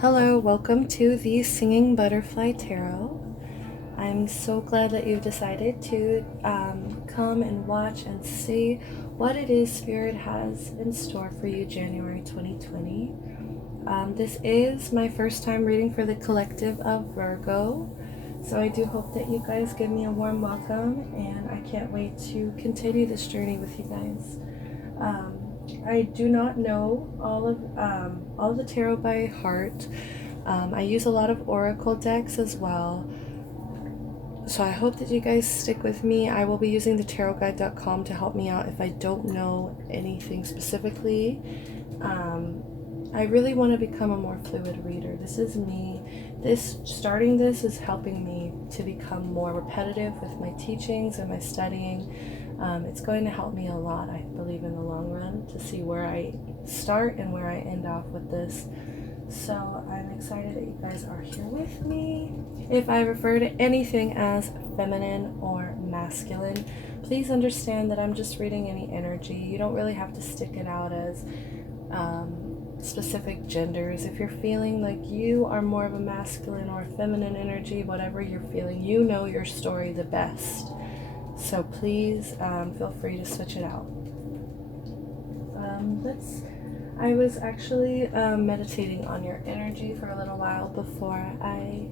Hello, welcome to the Singing Butterfly Tarot. I'm so glad that you've decided to come and watch and see what it is Spirit has in store for you January 2020. This is my first time reading for the collective of Virgo, so I do hope that you guys give me a warm welcome, and I can't wait to continue this journey with you guys. I do not know all of the tarot by heart. I use a lot of oracle decks as well. So I hope that you guys stick with me. I will be using the tarotguide.com to help me out if I don't know anything specifically. I really want to become a more fluid reader. This is me. Starting this is helping me to become more repetitive with my teachings and my studying. It's going to help me a lot, I believe, in the long run, to see where I start and where I end off with this. So I'm excited that you guys are here with me. If I refer to anything as feminine or masculine, please understand that I'm just reading any energy. You don't really have to stick it out as specific genders. If you're feeling like you are more of a masculine or feminine energy, whatever you're feeling, you know your story the best. So please feel free to switch it out. I was actually meditating on your energy for a little while before I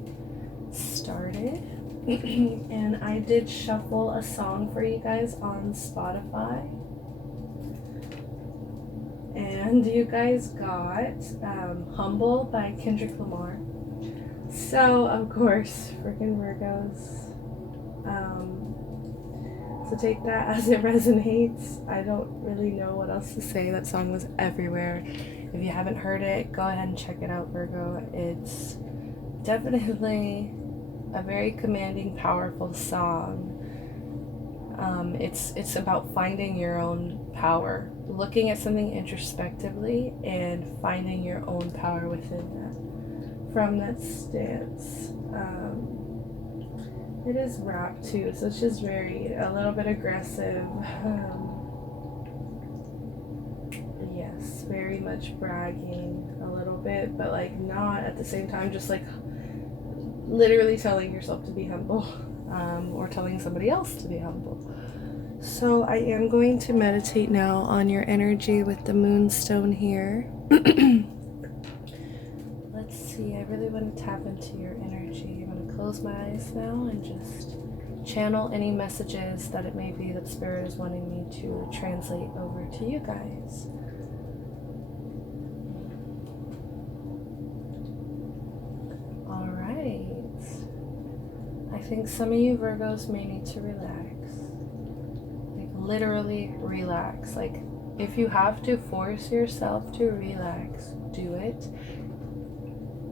started. And I did shuffle a song for you guys on Spotify. And you guys got Humble by Kendrick Lamar. So, of course, freaking Virgos. So take that as it resonates. I don't really know what else to say. That song was everywhere. If you haven't heard it, go ahead and check it out, Virgo. It's definitely a very commanding, powerful song. It's about finding your own power, looking at something introspectively and finding your own power within that. From that stance. It is rap too, so it's just a little bit aggressive. Yes, very much bragging a little bit, but like not at the same time, just like literally telling yourself to be humble, or telling somebody else to be humble. So I am going to meditate now on your energy with the moonstone here. Let's see, I really want to tap into your energy. I'm going to close my eyes now and just channel any messages that it may be that Spirit is wanting me to translate over to you guys. Alright. I think some of you Virgos may need to relax. Like literally relax. Like if you have to force yourself to relax, do it.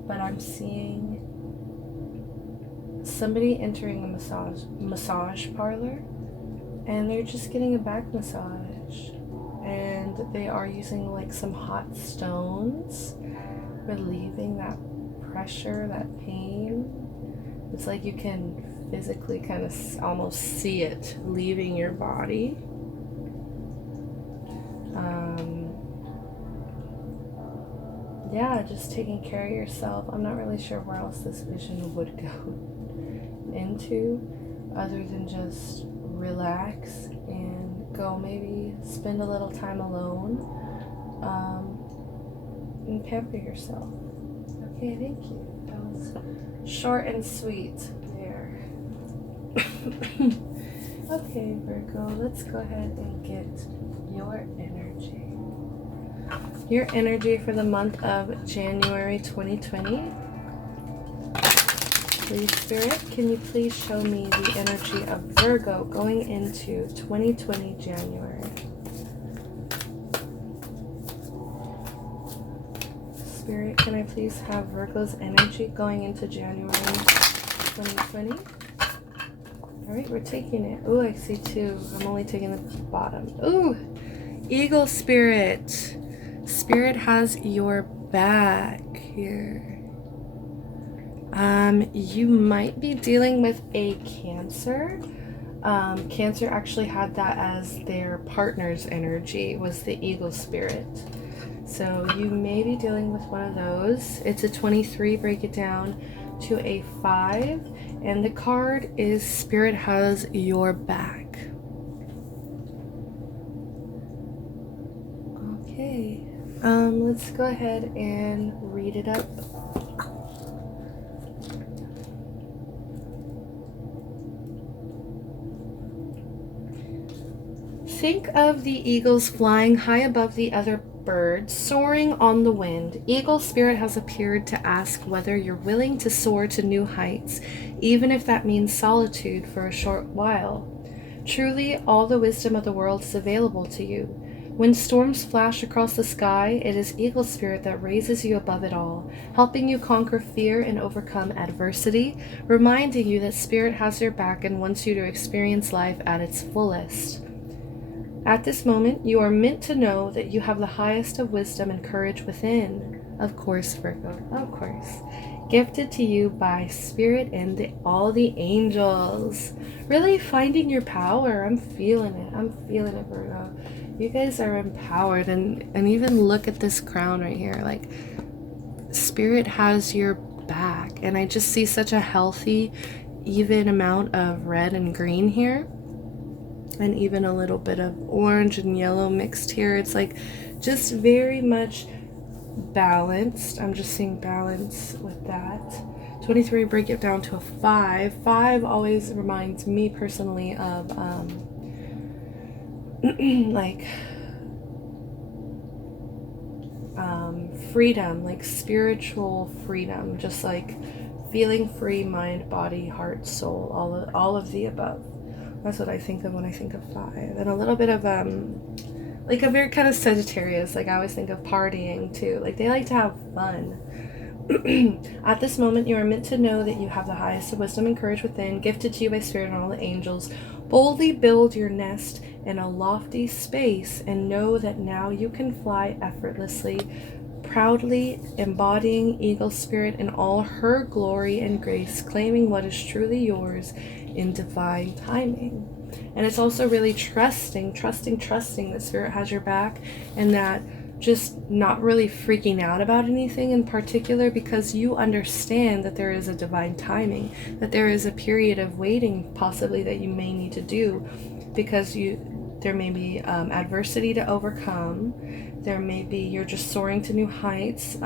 But I'm seeing somebody entering a massage parlor, and they're just getting a back massage, and they are using like some hot stones, relieving that pressure, that pain. It's like you can physically kind of almost see it leaving your body. Yeah, just taking care of yourself. I'm not really sure where else this vision would go into other than just relax and go maybe spend a little time alone, and pamper yourself. Okay, thank you. That was short and sweet there. Okay, Virgo, let's go ahead and get your energy. Your energy for the month of January 2020. Please, Spirit, can you please show me the energy of Virgo going into 2020 January? Spirit, can I please have Virgo's energy going into January 2020? Alright, we're taking it. Ooh, I see two. I'm only taking the bottom. Ooh, Eagle Spirit. Spirit has your back here. You might be dealing with a Cancer. Cancer actually had that as their partner's energy, was the Eagle Spirit. So you may be dealing with one of those. It's a 23, break it down to a 5, and the card is Spirit has your back. Okay, let's go ahead and read it up. Think of the eagles flying high above the other birds, soaring on the wind. Eagle Spirit has appeared to ask whether you're willing to soar to new heights, even if that means solitude for a short while. Truly, all the wisdom of the world is available to you. When storms flash across the sky, it is Eagle Spirit that raises you above it all, helping you conquer fear and overcome adversity, reminding you that Spirit has your back and wants you to experience life at its fullest. At this moment, you are meant to know that you have the highest of wisdom and courage within. Of course, Virgo, of course. Gifted to you by Spirit and all the angels. Really finding your power. I'm feeling it. I'm feeling it, Virgo. You guys are empowered. And even look at this crown right here. Like, Spirit has your back. And I just see such a healthy, even amount of red and green here. And even a little bit of orange and yellow mixed here. It's like just very much balanced. I'm just seeing balance with that. 23, break it down to a 5. 5 always reminds me personally of like freedom, like spiritual freedom, just like feeling free, mind, body, heart, soul, all of the above. That's what I think of when I think of 5. And a little bit of, like a very kind of Sagittarius. Like I always think of partying too. Like they like to have fun. At this moment, you are meant to know that you have the highest of wisdom and courage within, gifted to you by Spirit and all the angels. Boldly build your nest in a lofty space and know that now you can fly effortlessly, proudly embodying Eagle Spirit in all her glory and grace, claiming what is truly yours in divine timing. And it's also really trusting that Spirit has your back, and that just not really freaking out about anything in particular, because you understand that there is a divine timing, that there is a period of waiting possibly that you may need to do, because there may be adversity to overcome. There may be, you're just soaring to new heights,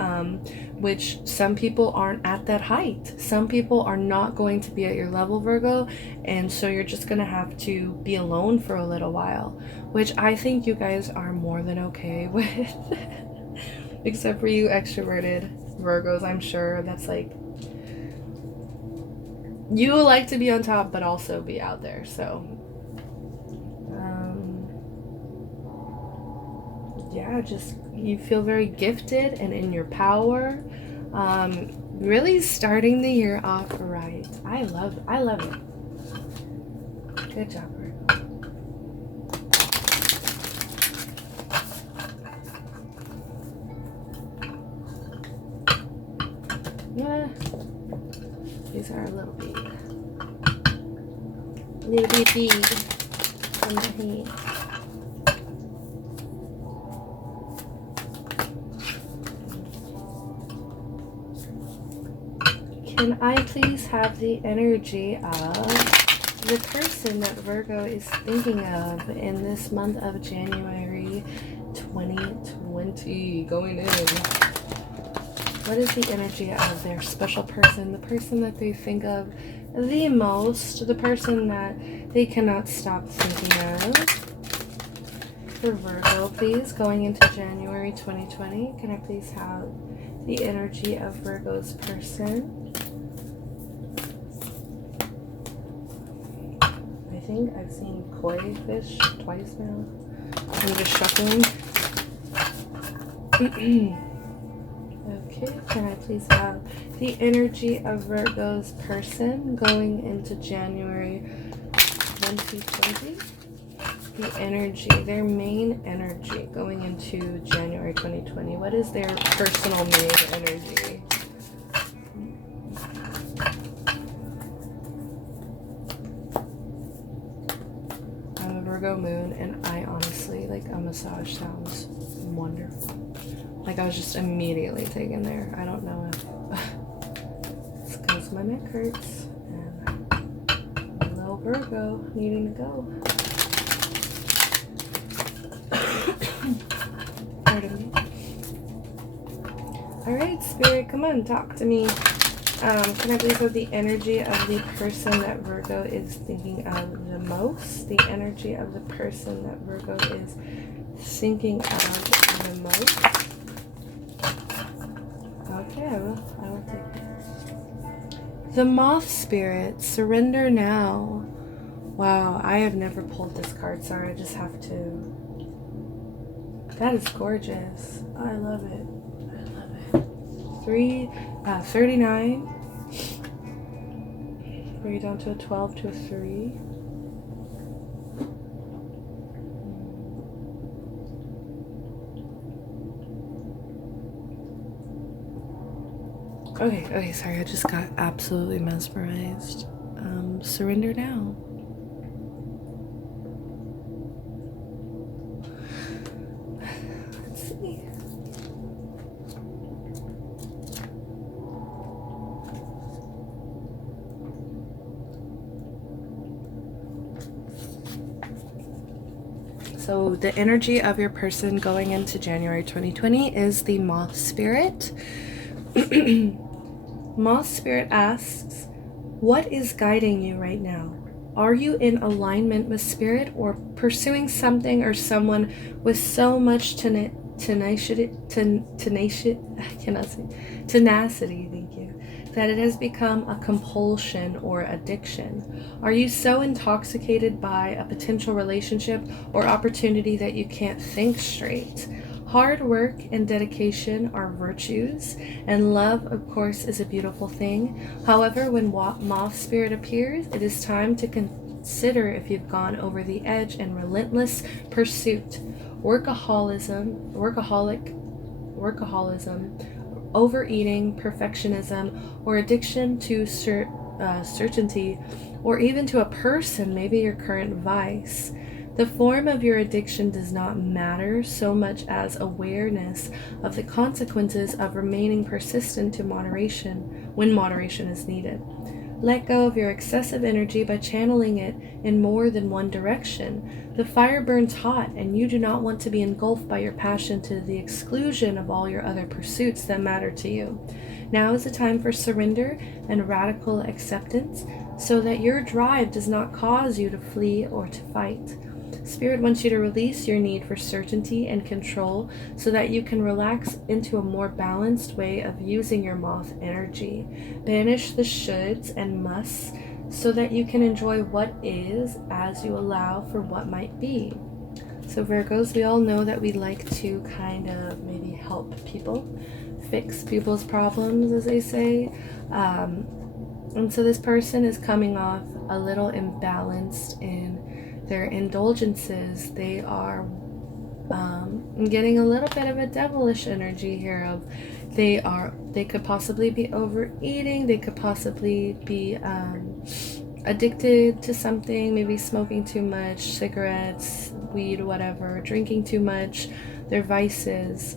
which some people aren't at that height. Some people are not going to be at your level, Virgo, and so you're just going to have to be alone for a little while, which I think you guys are more than okay with. Except for you extroverted Virgos, I'm sure that's like, you like to be on top but also be out there, so yeah, just you feel very gifted and in your power. Really starting the year off right. I love it. Good job, Virgo. Yeah. These are a little baby from the heat. Can I please have the energy of the person that Virgo is thinking of in this month of January 2020 going in? What is the energy of their special person, the person that they think of the most, the person that they cannot stop thinking of? For Virgo, please, going into January 2020, can I please have the energy of Virgo's person? I think I've seen koi fish twice now. I'm just shuffling. Okay, can I please have the energy of Virgo's person going into January 2020? The energy, their main energy going into January 2020. What is their personal main energy? Virgo moon, and I honestly, like, a massage sounds wonderful. Like, I was just immediately taken there. I don't know if it's because my neck hurts and a little Virgo needing to go. Pardon me. Alright, Spirit, come on, talk to me. Can I please have the energy of the person that Virgo is thinking of the most? The energy of the person that Virgo is thinking of the most. Okay, I will take it. The Moth Spirit, surrender now. Wow, I have never pulled this card. Sorry, I just have to. That is gorgeous. I love it. I love it. 39. Bring it down to a 12 to a 3. Okay, sorry, I just got absolutely mesmerized. Surrender now. Let's see. So the energy of your person going into January 2020 is the Moth Spirit. Moth Spirit asks, what is guiding you right now? Are you in alignment with Spirit or pursuing something or someone with so much tenacity, thank you, that it has become a compulsion or addiction? Are you so intoxicated by a potential relationship or opportunity that you can't think straight? Hard work and dedication are virtues, and love, of course, is a beautiful thing. However, when Moth Spirit appears, it is time to consider if you've gone over the edge in relentless pursuit, workaholism, overeating, perfectionism, or addiction to certainty, or even to a person, maybe your current vice. The form of your addiction does not matter so much as awareness of the consequences of remaining persistent to moderation when moderation is needed. Let go of your excessive energy by channeling it in more than one direction. The fire burns hot, and you do not want to be engulfed by your passion to the exclusion of all your other pursuits that matter to you. Now is the time for surrender and radical acceptance, so that your drive does not cause you to flee or to fight. Spirit wants you to release your need for certainty and control so that you can relax into a more balanced way of using your moth energy. Banish the shoulds and musts so that you can enjoy what is as you allow for what might be. So Virgos, we all know that we like to kind of maybe help people, fix people's problems, as they say. And so this person is coming off a little imbalanced in their indulgences. They are getting a little bit of a devilish energy here of they could possibly be overeating, they could possibly be addicted to something, maybe smoking too much, cigarettes, weed, whatever, drinking too much, their vices.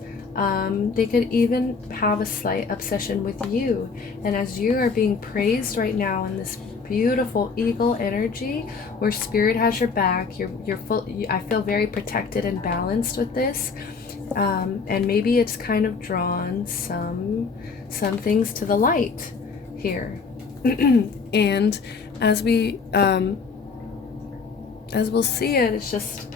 They could even have a slight obsession with you, and as you are being praised right now in this beautiful eagle energy where Spirit has your back, you're full. I feel very protected and balanced with this, and maybe it's kind of drawn some things to the light here. And as we'll see it, it's just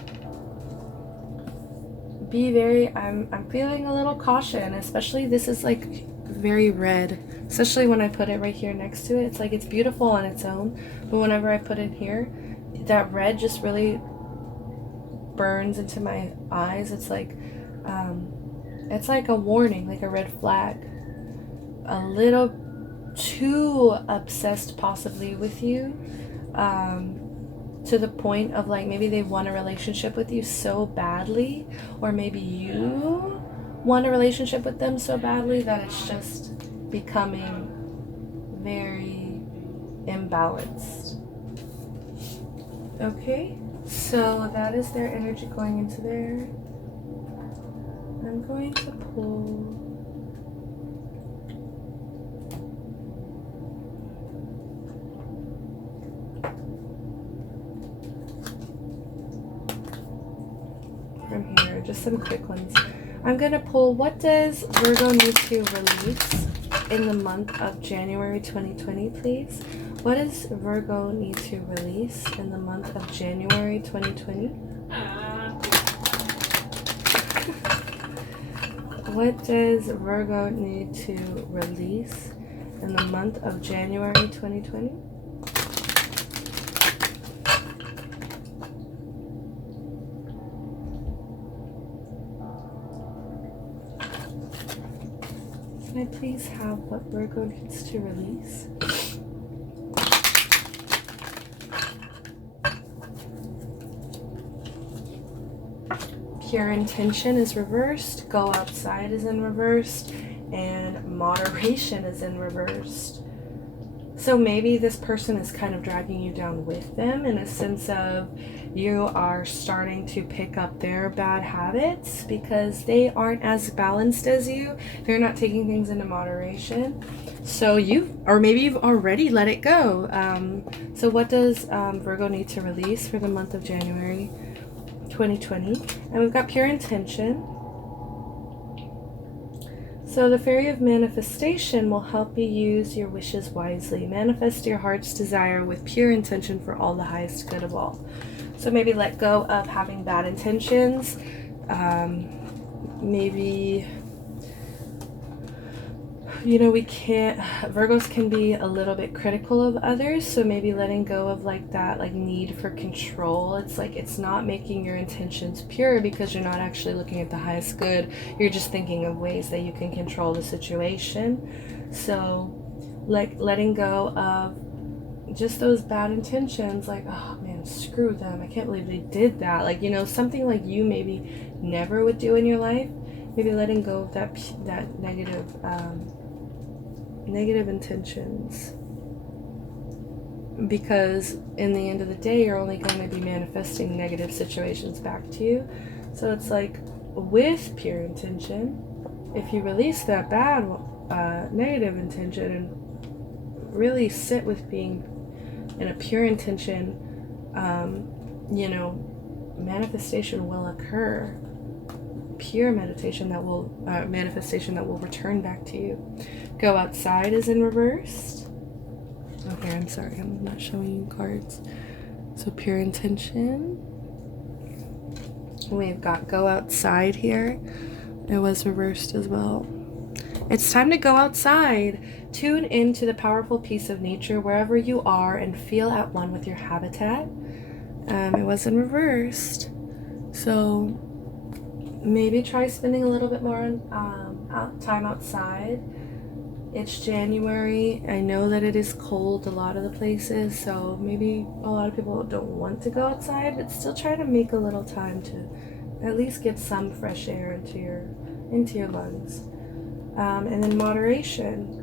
be very, I'm feeling a little caution, especially this is like very red, especially when I put it right here next to it. It's like it's beautiful on its own, but whenever I put it here, that red just really burns into my eyes. It's like a warning, like a red flag. A little too obsessed possibly with you, to the point of like maybe they want a relationship with you so badly, or maybe you want a relationship with them so badly that it's just becoming very imbalanced. Okay, So that is their energy going into there. I'm going to pull from here, just some quick ones. I'm going to pull, what does Virgo need to release in the month of January 2020, please? What does Virgo need to release in the month of January 2020? What does Virgo need to release in the month of January 2020? Can I please have what Virgo needs to release? Pure intention is reversed, go outside is in reversed, and moderation is in reversed. So maybe this person is kind of dragging you down with them in a sense of you are starting to pick up their bad habits because they aren't as balanced as you. They're not taking things into moderation. So or maybe you've already let it go. So what does Virgo need to release for the month of January 2020? And we've got pure intention. So the Fairy of Manifestation will help you use your wishes wisely. Manifest your heart's desire with pure intention for all the highest good of all. So maybe let go of having bad intentions. Maybe, Virgos can be a little bit critical of others. So maybe letting go of that need for control. It's like it's not making your intentions pure because you're not actually looking at the highest good. You're just thinking of ways that you can control the situation. So letting go of just those bad intentions, oh man, screw them, I can't believe they did that, something like you maybe never would do in your life. Maybe letting go of that negative intentions, because in the end of the day you're only going to be manifesting negative situations back to you. So it's like with pure intention, if you release that bad negative intention and really sit with being in a pure intention, manifestation will occur. Pure manifestation that will return back to you. Go outside is in reversed. Okay, I'm sorry, I'm not showing you cards. So pure intention. We've got go outside here. It was reversed as well. It's time to go outside. Tune into the powerful peace of nature wherever you are and feel at one with your habitat. It was in reversed. So maybe try spending a little bit more time outside. It's January. I know that it is cold a lot of the places, so maybe a lot of people don't want to go outside, but still try to make a little time to at least get some fresh air into your lungs. And then moderation.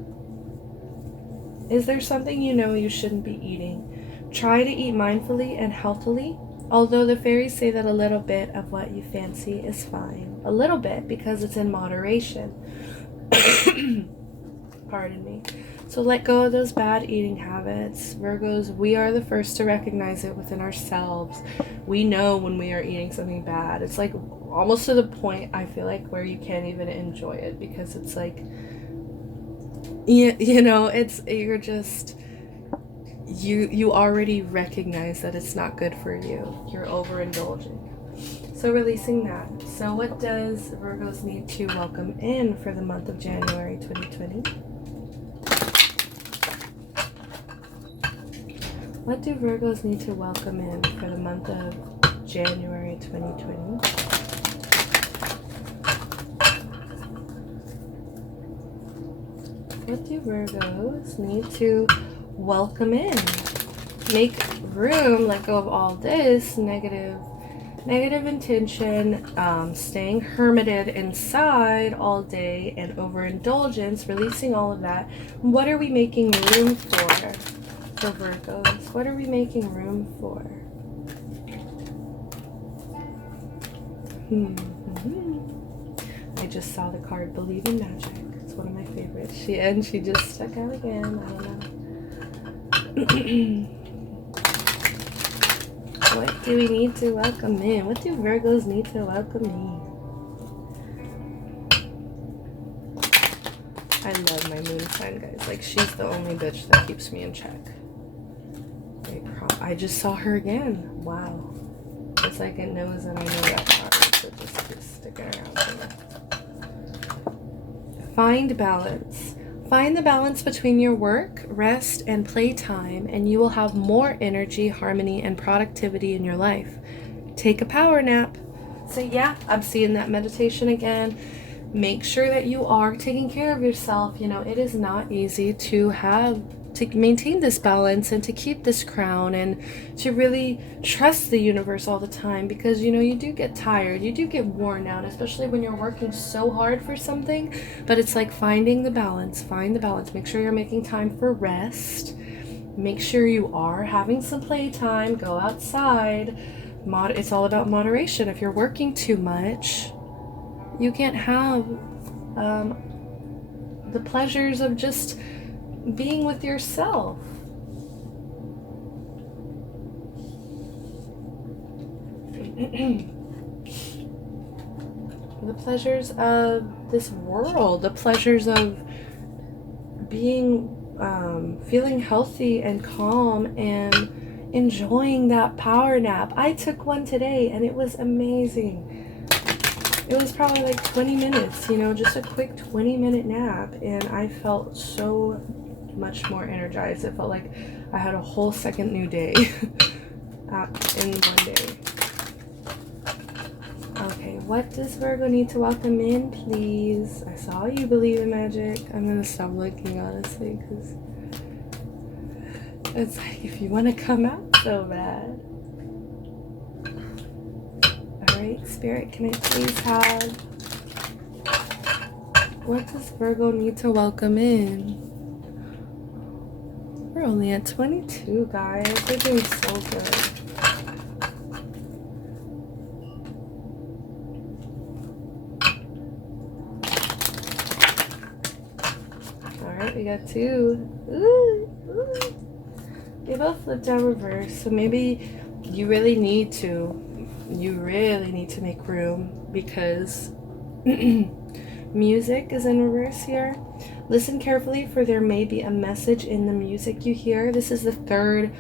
Is there something you shouldn't be eating? Try to eat mindfully and healthily. Although the fairies say that a little bit of what you fancy is fine. A little bit, because it's in moderation. Pardon me. So let go of those bad eating habits. Virgos, we are the first to recognize it within ourselves. We know when we are eating something bad. It's like almost to the point, I feel like, where you can't even enjoy it, because it's like, you already recognize that it's not good for you. You're overindulging. So releasing that. So what does Virgos need to welcome in for the month of January 2020? What do Virgos need to welcome in for the month of January 2020? What do Virgos need to welcome in? Make room, let go of all this negative intention, staying hermited inside all day, and overindulgence, releasing all of that. What are we making room for Virgos? What are we making room for? I just saw the card Believe in Magic. It's one of my favorites. She just stuck out again. I don't know. What do we need to welcome in? What do Virgos need to welcome in? I love my moon sign, guys. Like, she's the only bitch that keeps me in check. I just saw her again. Wow. It's like it knows that I know that card, so just sticking around for me. Find balance. Find the balance between your work, rest, and playtime, and you will have more energy, harmony, and productivity in your life. Take a power nap. So yeah, I'm seeing that meditation again. Make sure that you are taking care of yourself. You know, it is not easy to maintain this balance and to keep this crown and to really trust the universe all the time, because you know you do get tired, you do get worn out, especially when you're working so hard for something. But it's like finding the balance. Find the balance. Make sure you're making time for rest. Make sure you are having some playtime. Go outside. It's all about moderation. If you're working too much, you can't have the pleasures of just being with yourself. The pleasures of this world, the pleasures of being feeling healthy and calm and enjoying that power nap. I took one today and it was amazing. It was probably like 20 minutes, you know, just a quick 20-minute nap, and I felt so much more energized. It felt like I had a whole second new day in one day. Okay, what does Virgo need to welcome in, please? I saw you Believe in Magic. I'm gonna stop looking, honestly, because it's like if you want to come out so bad. Alright, Spirit, can I please have, what does Virgo need to welcome in? We're only at 22, guys. We're doing so good. Alright, we got 2. Ooh, ooh. They both flipped out reverse, so maybe you really need to make room, because music is in reverse here. Listen carefully, for there may be a message in the music you hear. This is the 3rd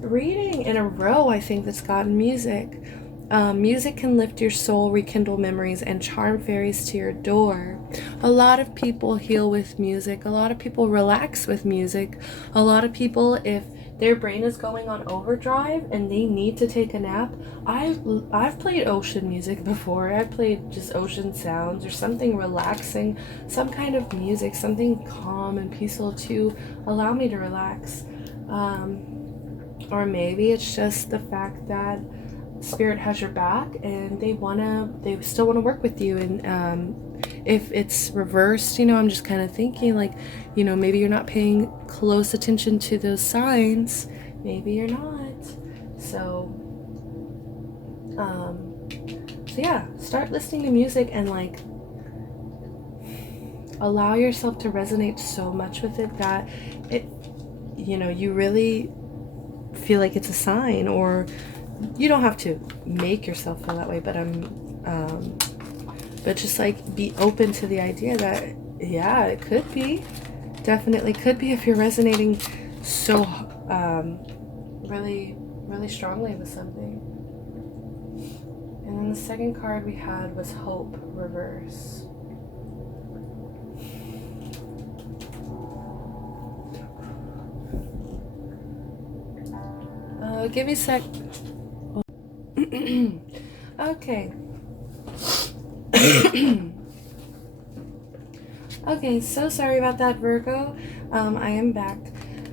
reading in a row, I think, that's gotten music. Music can lift your soul, rekindle memories, and charm fairies to your door. A lot of people heal with music. A lot of people relax with music. A lot of people, if their brain is going on overdrive and they need to take a nap, I've played ocean music before. I've played just ocean sounds or something relaxing, some kind of music, something calm and peaceful to allow me to relax. Or maybe it's just the fact that Spirit has your back and they still want to work with you. And if it's reversed, you know, I'm just kind of thinking, like, you know, maybe you're not paying close attention to those signs. Maybe you're not. So yeah, start listening to music and like allow yourself to resonate so much with it that it, you know, you really feel like it's a sign. Or you don't have to make yourself feel that way, but but just like be open to the idea that, yeah, it could be, definitely could be, if you're resonating so really, really strongly with something. And then the second card we had was Hope reverse. Give me a sec. Okay. Okay, so sorry about that, Virgo. I am back.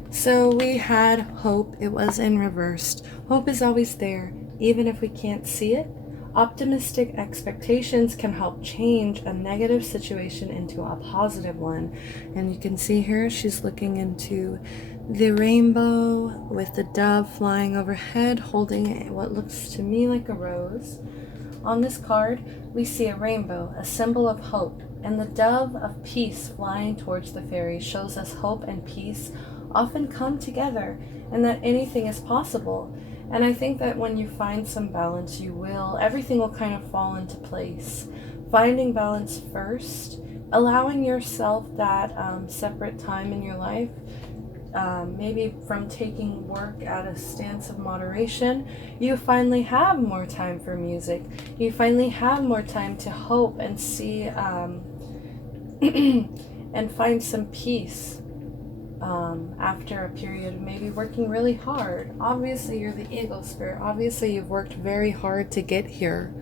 So we had Hope. It was in reversed. Hope is always there, even if we can't see it. Optimistic expectations can help change a negative situation into a positive one. And you can see here, she's looking into the rainbow with the dove flying overhead, holding what looks to me like a rose. On this card, we see a rainbow, a symbol of hope, and the dove of peace flying towards the fairy shows us hope and peace often come together and that anything is possible. And I think that when you find some balance, everything will kind of fall into place. Finding balance first, allowing yourself that separate time in your life, maybe from taking work at a stance of moderation, you finally have more time for music. You finally have more time to hope and see and find some peace after a period of maybe working really hard. Obviously, you're the eagle spirit. Obviously, you've worked very hard to get here.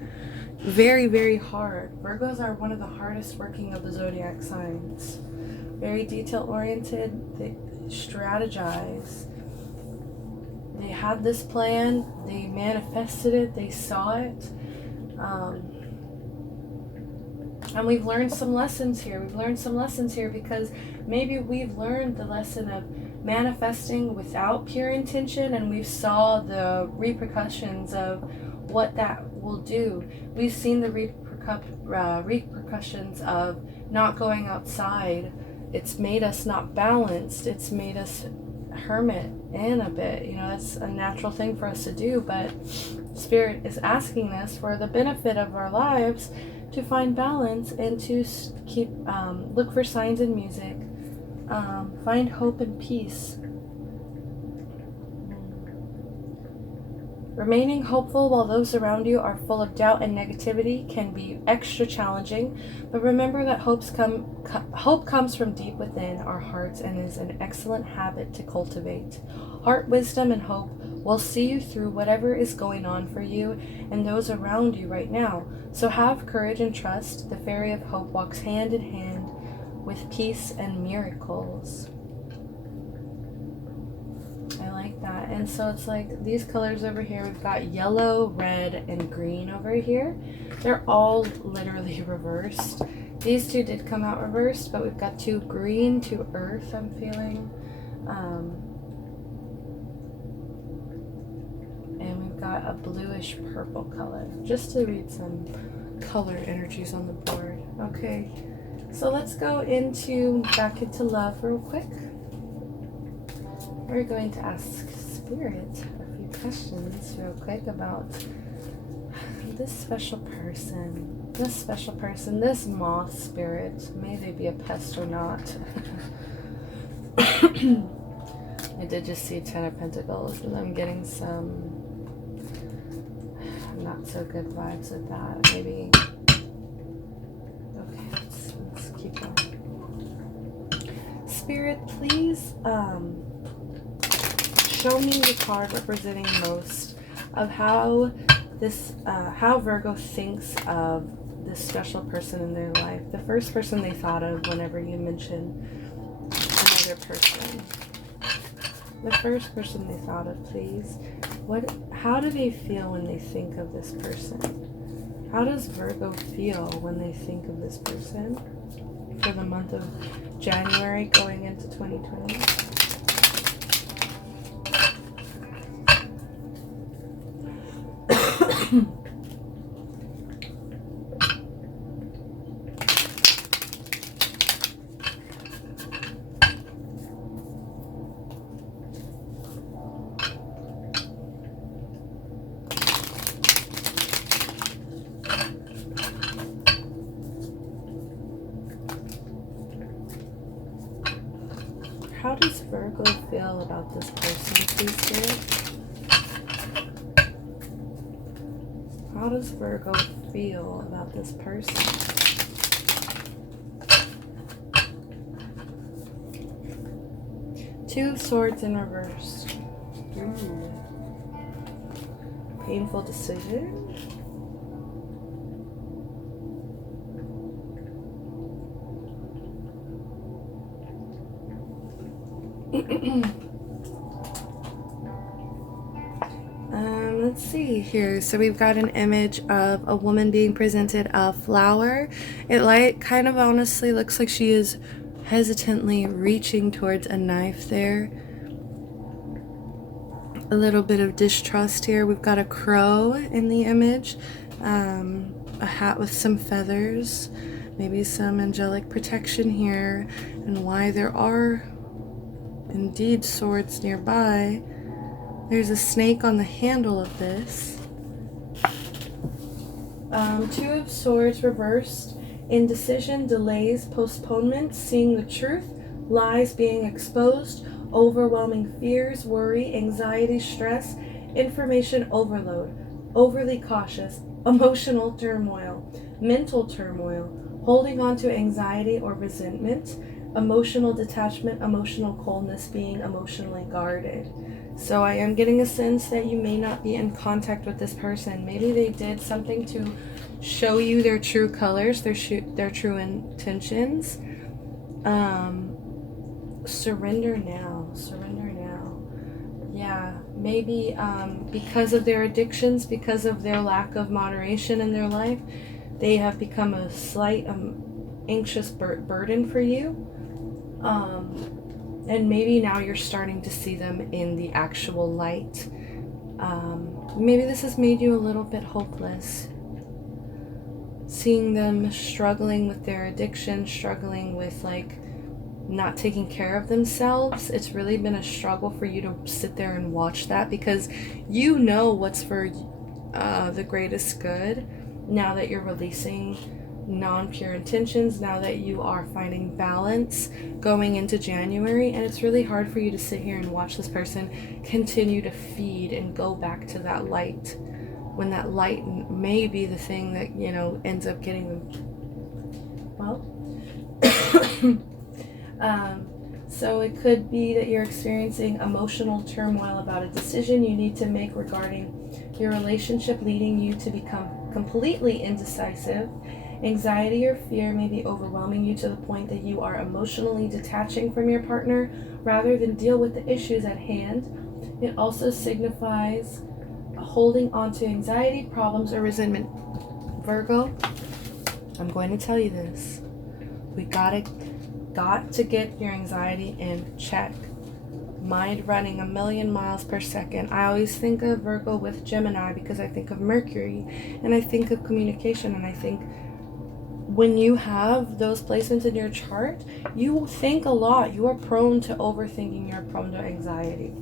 Very, very hard. Virgos are one of the hardest working of the zodiac signs. Very detail oriented. They strategize. They had this plan. They manifested it. They saw it. And we've learned some lessons here. We've learned some lessons here because maybe we've learned the lesson of manifesting without pure intention, and we saw the repercussions of what that will do. We've seen the repercussions of not going outside. It's made us not balanced. It's made us hermit in a bit. You know, that's a natural thing for us to do, but Spirit is asking us for the benefit of our lives to find balance and to keep look for signs in music, find hope and peace. Remaining hopeful while those around you are full of doubt and negativity can be extra challenging, but remember that hope comes from deep within our hearts and is an excellent habit to cultivate. Heart wisdom and hope will see you through whatever is going on for you and those around you right now. So have courage and trust. The fairy of hope walks hand in hand with peace and miracles. I like that. And so it's like these colors over here. We've got yellow, red, and green over here. They're all literally reversed. These two did come out reversed, but we've got 2 green, 2 earth, I'm feeling. And we've got a bluish purple color, just to read some color energies on the board. Okay, so let's go back into love real quick. We're going to ask Spirit a few questions real quick about this special person, this moth spirit. May they be a pest or not. I did just see 10 of Pentacles, and I'm getting some not so good vibes with that. Maybe. Okay, let's keep going. Spirit, please show me the card representing most of how Virgo thinks of this special person in their life. The first person they thought of whenever you mention another person. The first person they thought of, please. How do they feel when they think of this person? How does Virgo feel when they think of this person for the month of January going into 2020? How does Virgo feel about this person, please, Spirit? How does Virgo feel about this person? Two of Swords in reverse. Ooh. Painful decision. Let's see here. So we've got an image of a woman being presented a flower. It kind of honestly looks like she is hesitantly reaching towards a knife there. A little bit of distrust here. We've got a crow in the image. A hat with some feathers, maybe some angelic protection here, and why there are indeed swords nearby. There's a snake on the handle of this. Two of Swords reversed, indecision, delays, postponement, seeing the truth, lies being exposed, overwhelming fears, worry, anxiety, stress, information overload, overly cautious, emotional turmoil, mental turmoil, holding on to anxiety or resentment, emotional detachment, emotional coldness, being emotionally guarded. So I am getting a sense that you may not be in contact with this person. Maybe they did something to show you their true colors, their true intentions. Surrender now. Surrender now. Yeah, maybe because of their addictions, because of their lack of moderation in their life, they have become a slight anxious burden for you. And maybe now you're starting to see them in the actual light. Maybe this has made you a little bit hopeless. Seeing them struggling with their addiction, struggling with like not taking care of themselves. It's really been a struggle for you to sit there and watch that, because you know what's for the greatest good now that you're releasing non-pure intentions, now that you are finding balance going into January. And it's really hard for you to sit here and watch this person continue to feed and go back to that light, when that light may be the thing that, you know, ends up getting them well. So it could be that you're experiencing emotional turmoil about a decision you need to make regarding your relationship, leading you to become completely indecisive. Anxiety or fear may be overwhelming you to the point that you are emotionally detaching from your partner rather than deal with the issues at hand. It also signifies holding on to anxiety, problems, or resentment. Virgo, I'm going to tell you this. We got to get your anxiety in check. Mind running a million miles per second. I always think of Virgo with Gemini because I think of Mercury, and I think of communication, and I think when you have those placements in your chart, you will think a lot. You are prone to overthinking. You're prone to anxiety.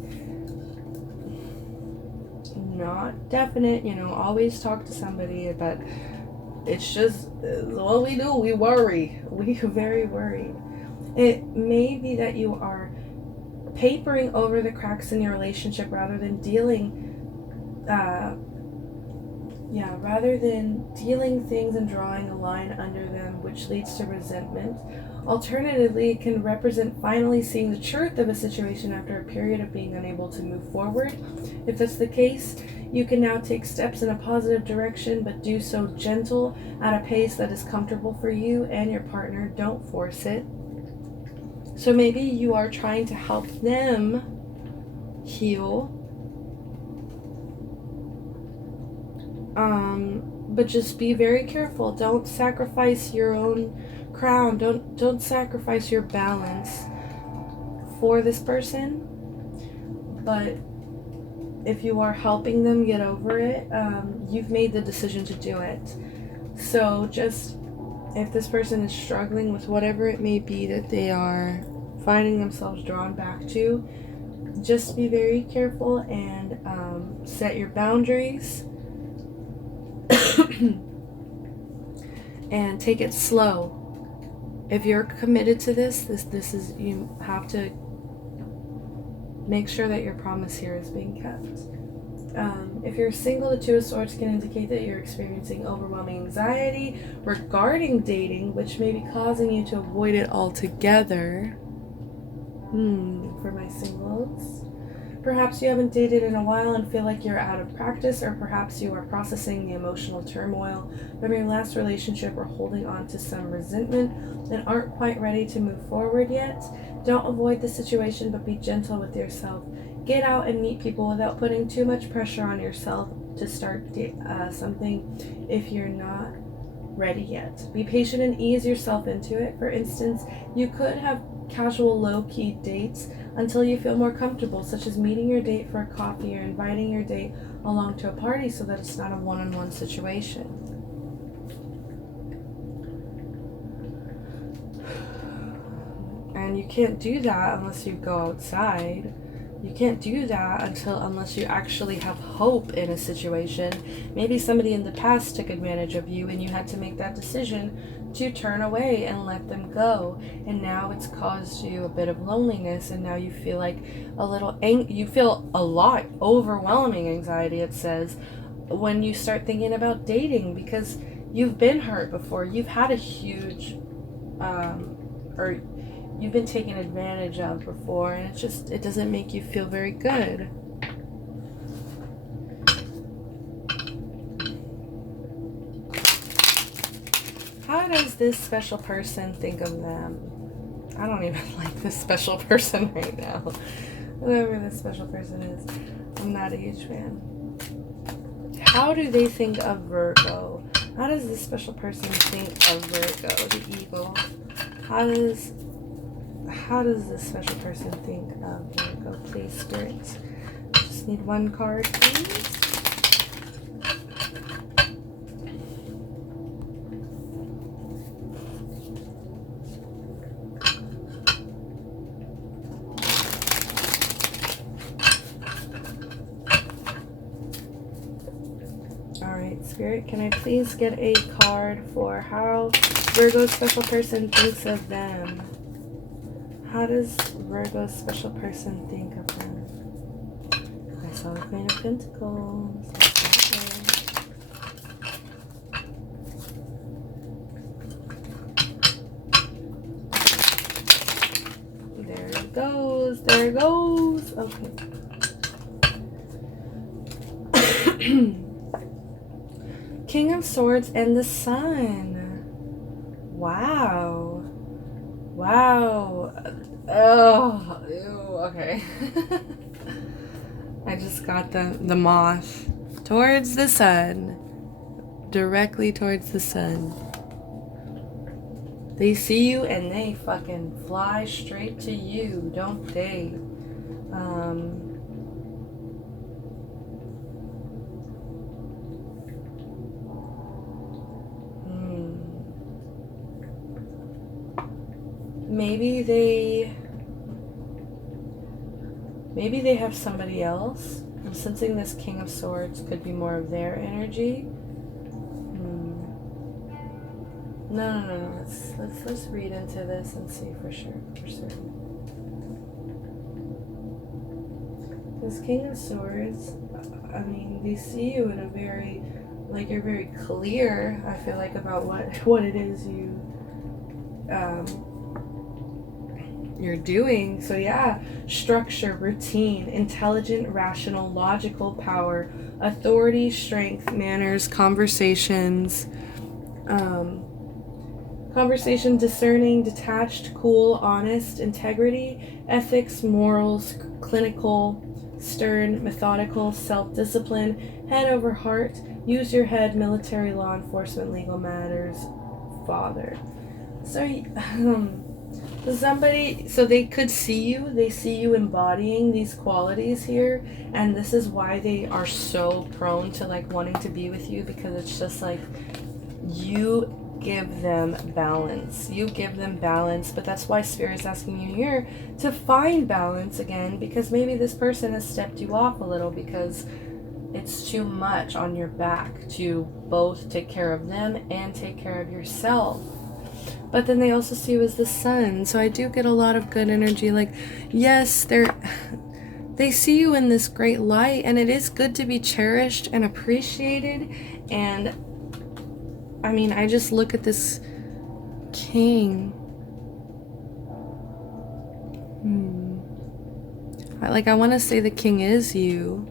Not definite, you know, always talk to somebody, but it's just what we do. We worry. We're very worried. It may be that you are papering over the cracks in your relationship rather than dealing things and drawing a line under them, which leads to resentment. Alternatively, it can represent finally seeing the truth of a situation after a period of being unable to move forward. If that's the case, you can now take steps in a positive direction, but do so gentle at a pace that is comfortable for you and your partner. Don't force it. So maybe you are trying to help them heal, but just be very careful. Don't sacrifice your own crown. Don't sacrifice your balance for this person. But if you are helping them get over it, you've made the decision to do it. So just, if this person is struggling with whatever it may be that they are finding themselves drawn back to, just be very careful and set your boundaries and take it slow. If you're committed to this is, you have to make sure that your promise here is being kept. If you're single, the Two of Swords can indicate that you're experiencing overwhelming anxiety regarding dating, which may be causing you to avoid it altogether. For my singles. Perhaps you haven't dated in a while and feel like you're out of practice, or perhaps you are processing the emotional turmoil from your last relationship or holding on to some resentment and aren't quite ready to move forward yet. Don't avoid the situation, but be gentle with yourself. Get out and meet people without putting too much pressure on yourself to start something if you're not ready yet. Be patient and ease yourself into it. For instance, you could have casual low-key dates until you feel more comfortable, such as meeting your date for a coffee or inviting your date along to a party so that it's not a one-on-one situation. And you can't do that unless you go outside. You can't do that unless you actually have hope in a situation. Maybe somebody in the past took advantage of you and you had to make that decision to turn away and let them go. And now it's caused you a bit of loneliness, and now you feel like you feel a lot overwhelming anxiety, it says, when you start thinking about dating, because you've been hurt before. You've had a huge or you've been taken advantage of before, and it doesn't make you feel very good. How does this special person think of them? I don't even like this special person right now. Whoever this special person is, I'm not a huge fan. How do they think of Virgo? How does this special person think of Virgo? The Eagle. How does this special person think of Virgo? Please, Spirit. Just need one card, please. Alright, Spirit, can I please get a card for how Virgo's special person thinks of them? How does Virgo's special person think of them? I saw the Queen of Pentacles. There it goes. There it goes. Okay. King of Swords and the Sun. Wow. Wow. Oh, ew, okay. I just got the moth towards the sun. Directly towards the sun. They see you and they fucking fly straight to you, don't they? Maybe they have somebody else. I'm sensing this King of Swords could be more of their energy. No. Let's read into this and see for certain. This King of Swords, I mean, they see you in a very, like, you're very clear, I feel like, about what it is you're doing. So yeah, structure, routine, intelligent, rational, logical power, authority, strength, manners, conversations, discerning, detached, cool, honest, integrity, ethics, morals, clinical, stern, methodical, self-discipline, head over heart, use your head, military, law enforcement, legal matters, father. So so they could see you embodying these qualities here, and this is why they are so prone to like wanting to be with you, because it's just like you give them balance, but that's why Spirit is asking you here to find balance again, because maybe this person has stepped you off a little because it's too much on your back to both take care of them and take care of yourself. But then they also see you as the sun. So I do get a lot of good energy. Like, yes, they see you in this great light, and it is good to be cherished and appreciated. And I mean, I just look at this king. I want to say the king is you.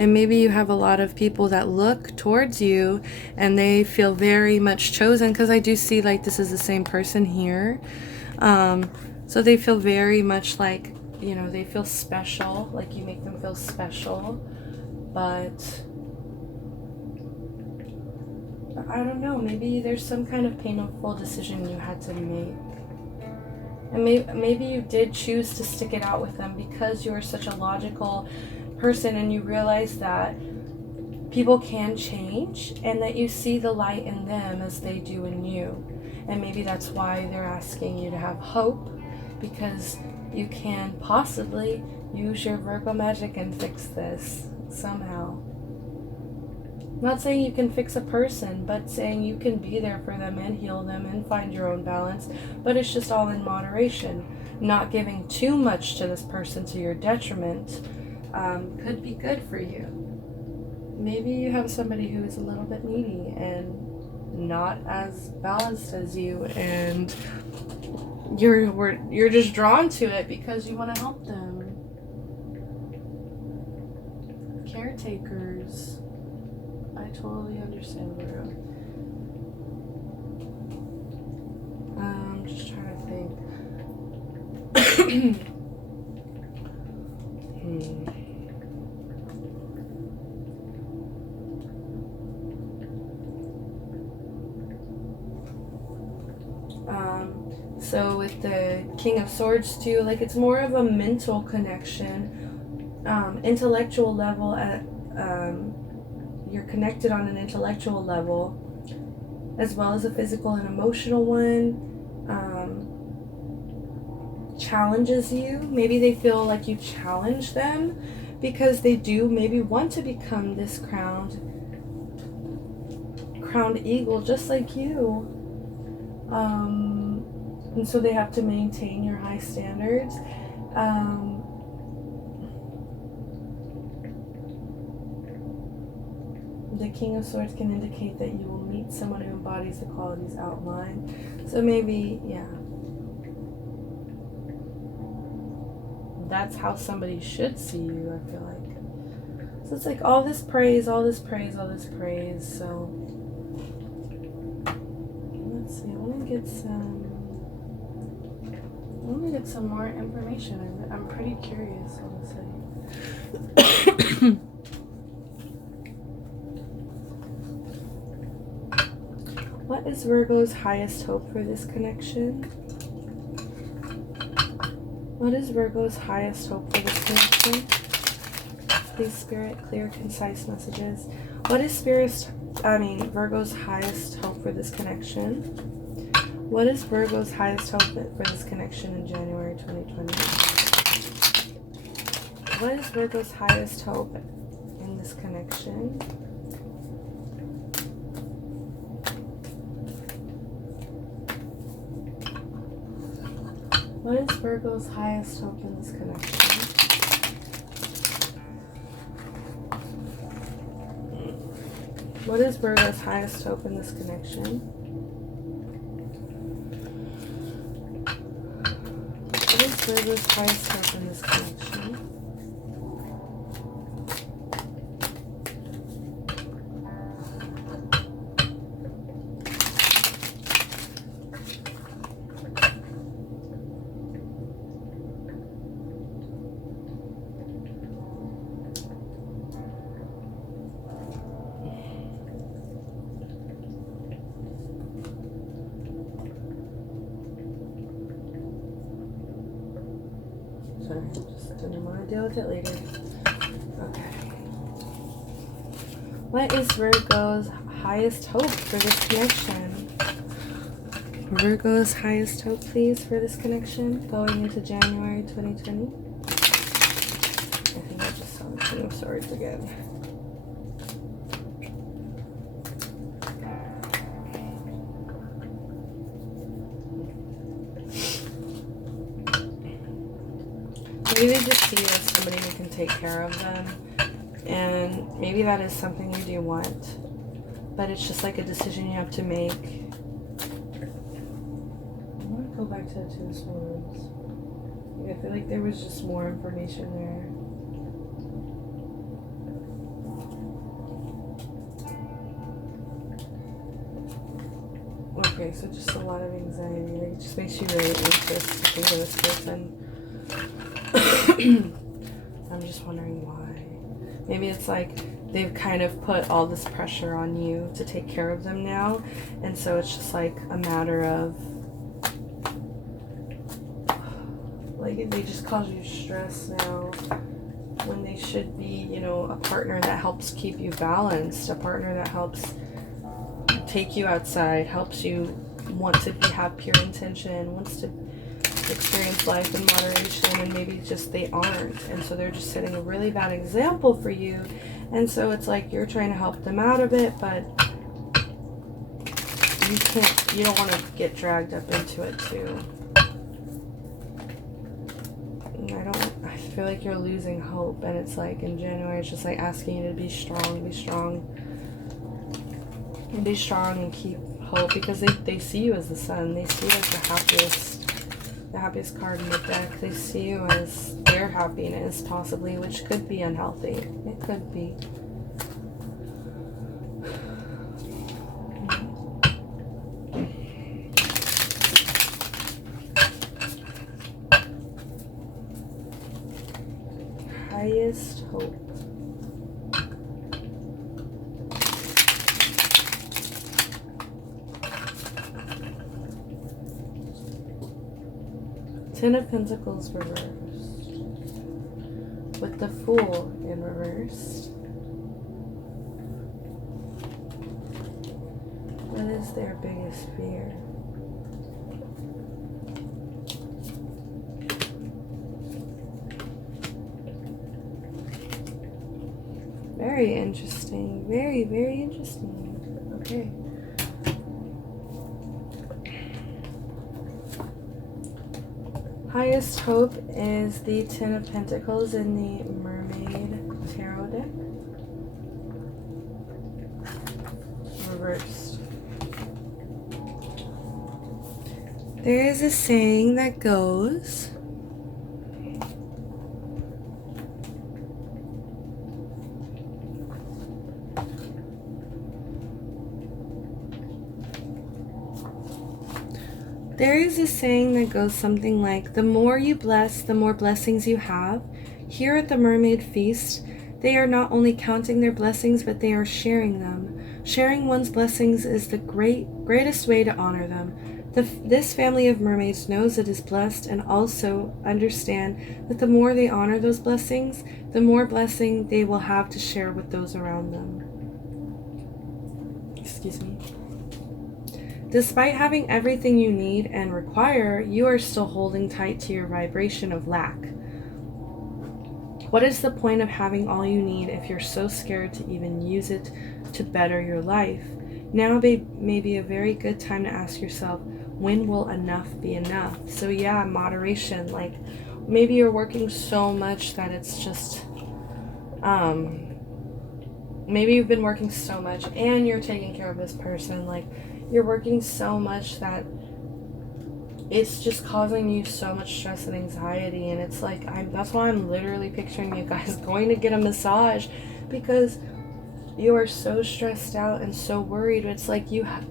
And maybe you have a lot of people that look towards you and they feel very much chosen, because I do see like this is the same person here. So they feel very much like, you know, they feel special, like you make them feel special. But I don't know, maybe there's some kind of painful decision you had to make. And maybe you did choose to stick it out with them because you are such a logical person and you realize that people can change and that you see the light in them as they do in you. And maybe that's why they're asking you to have hope, because you can possibly use your Virgo magic and fix this somehow. I'm not saying you can fix a person, but saying you can be there for them and heal them and find your own balance, but it's just all in moderation. Not giving too much to this person to your detriment could be good for you. Maybe you have somebody who is a little bit needy and not as balanced as you, and you're just drawn to it because you want to help them. Caretakers. I totally understand, Virgo. I'm just trying to think. So with the King of Swords too, like it's more of a mental connection, intellectual level. You're connected on an intellectual level, as well as a physical and emotional one. Challenges you. Maybe they feel like you challenge them because they do maybe want to become this crowned eagle just like you. And so they have to maintain your high standards. The King of Swords can indicate that you will meet someone who embodies the qualities outlined. So maybe, yeah. That's how somebody should see you, I feel like. So it's like all this praise, all this praise, all this praise. So let's see, I want to get some more information. I'm pretty curious, honestly. What is Virgo's highest hope for this connection? What is Virgo's highest hope for this connection? Please, Spirit, clear, concise messages. What is Virgo's highest hope for this connection? What is Virgo's highest hope for this connection in January 2020? What is Virgo's highest hope in this connection? What is Virgo's highest hope in this connection? What is Virgo's highest hope in this connection? What is Virgo's highest hope in this connection? Sorry, just didn't want to deal with it later. Okay. What is Virgo's highest hope for this connection? Virgo's highest hope, please, for this connection going into January 2020. I think I just saw the King of Swords again. Maybe they just see you as somebody who can take care of them, and maybe that is something you do want, but it's just like a decision you have to make. I want to go back to the Two of Swords. I feel like there was just more information there. Okay, so just a lot of anxiety. Like, it just makes you really anxious to think of this person. I'm just wondering why. Maybe it's like they've kind of put all this pressure on you to take care of them now, and so it's just like a matter of like they just cause you stress now when they should be, you know, a partner that helps keep you balanced, a partner that helps take you outside, helps you want to have pure intention, wants to experience life in moderation, and maybe just they aren't, and so they're just setting a really bad example for you, and so it's like you're trying to help them out of it, but you don't want to get dragged up into it too. I feel like you're losing hope, and it's like in January it's just like asking you to be strong, be strong and keep hope, because they see you as the sun. They see you as the happiest card in the deck. They see you as their happiness, possibly, which could be unhealthy. It could be. Highest hope. Ten of Pentacles reversed, with the Fool in reverse. What is their biggest fear? Very interesting. Very, very interesting. Okay. Highest hope is the Ten of Pentacles in the Mermaid Tarot deck. Reversed. There is a saying that goes, something like, the more you bless, the more blessings you have. Here at the Mermaid Feast, they are not only counting their blessings, but they are sharing them. Sharing one's blessings is the greatest way to honor them. This family of mermaids knows it is blessed, and also understand that the more they honor those blessings, the more blessing they will have to share with those around them. Excuse me. Despite having everything you need and require, you are still holding tight to your vibration of lack. What is the point of having all you need if you're so scared to even use it to better your life? Now may be a very good time to ask yourself, when will enough be enough? So yeah, moderation. Like, maybe you're working so much that it's just, maybe you've been working so much and you're taking care of this person. Like, you're working so much that it's just causing you so much stress and anxiety, and it's like, that's why I'm literally picturing you guys going to get a massage, because you are so stressed out and so worried. It's like you have